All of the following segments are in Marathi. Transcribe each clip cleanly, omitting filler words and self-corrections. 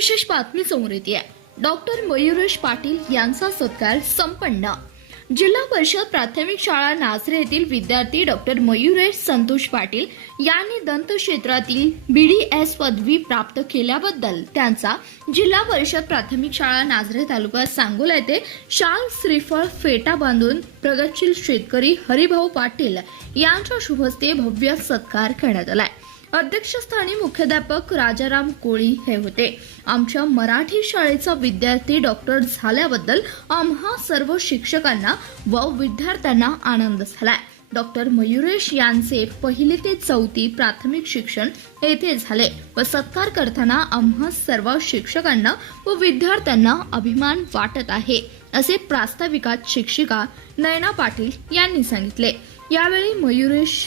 विशेष बातमी समोर येते आहे। डॉक्टर मयुरेश पाटील यांचा सत्कार संपन्न। जिल्हा परिषद प्राथमिक शाळा नाझरे येथील विद्यार्थी डॉक्टर मयुरेश संतोष पाटील यांनी दंत क्षेत्रातील BDS पदवी प्राप्त केल्याबद्दल त्यांचा जिल्हा परिषद प्राथमिक शाळा नाझरे तालुका सांगोला येथे शाल श्रीफळ फेटा बांधून प्रगतशील शेतकरी हरिभाऊ पाटील यांच्या शुभहस्ते भव्य सत्कार करण्यात आला। अध्यक्षस्थानी मुख्याध्यापक राजाराम कोळी हे होते। आमच्या मराठी शाळेचा विद्यार्थी डॉक्टर झाल्याबद्दल आम्हा सर्व शिक्षकांना व विद्यार्थ्यांना आनंद झालाय। डॉक्टर मयुरेश यांचे 1ली ते 4थी प्राथमिक शिक्षण येथे झाले व सत्कार करताना आम्हा सर्व शिक्षकांना व विद्यार्थ्यांना अभिमान वाटत आहे, असे प्रास्ताविकात शिक्षिका नयना पाटील यांनी सांगितले। यावेळी मयुरेश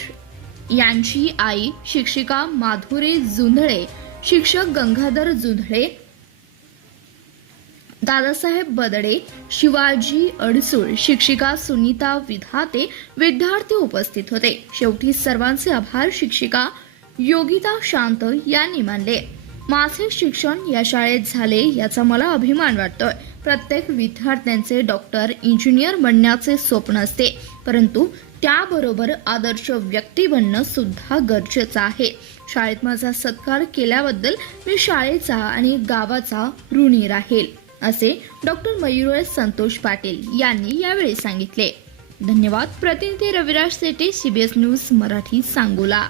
यांची आई शिक्षिका माधुरी जुंधळे, शिक्षक गंगाधर जुंधळे, दादासाहेब बदडे, शिवाजी अडसूळ, शिक्षिका सुनीता विधाते, विद्यार्थी उपस्थित होते। शेवटी सर्वांचे आभार शिक्षिका योगिता शांत यांनी मानले। माझे शिक्षण या शाळेत झाले याचा मला अभिमान वाटतोय। प्रत्येक विद्यार्थ्यांचे डॉक्टर, इंजिनियर बनण्याचे स्वप्न असते, परंतु त्याबरोबर आदर्श व्यक्ती बनणं सुद्धा गरजेचं आहे। शाळेत माझा सत्कार केल्याबद्दल मी शाळेचा आणि गावाचा ऋणी राहील, असे डॉक्टर मयुरेश संतोष पाटील यांनी यावेळी सांगितले। धन्यवाद। प्रतिनिधी रविराज सेटे, CBS न्यूज मराठी, सांगोला।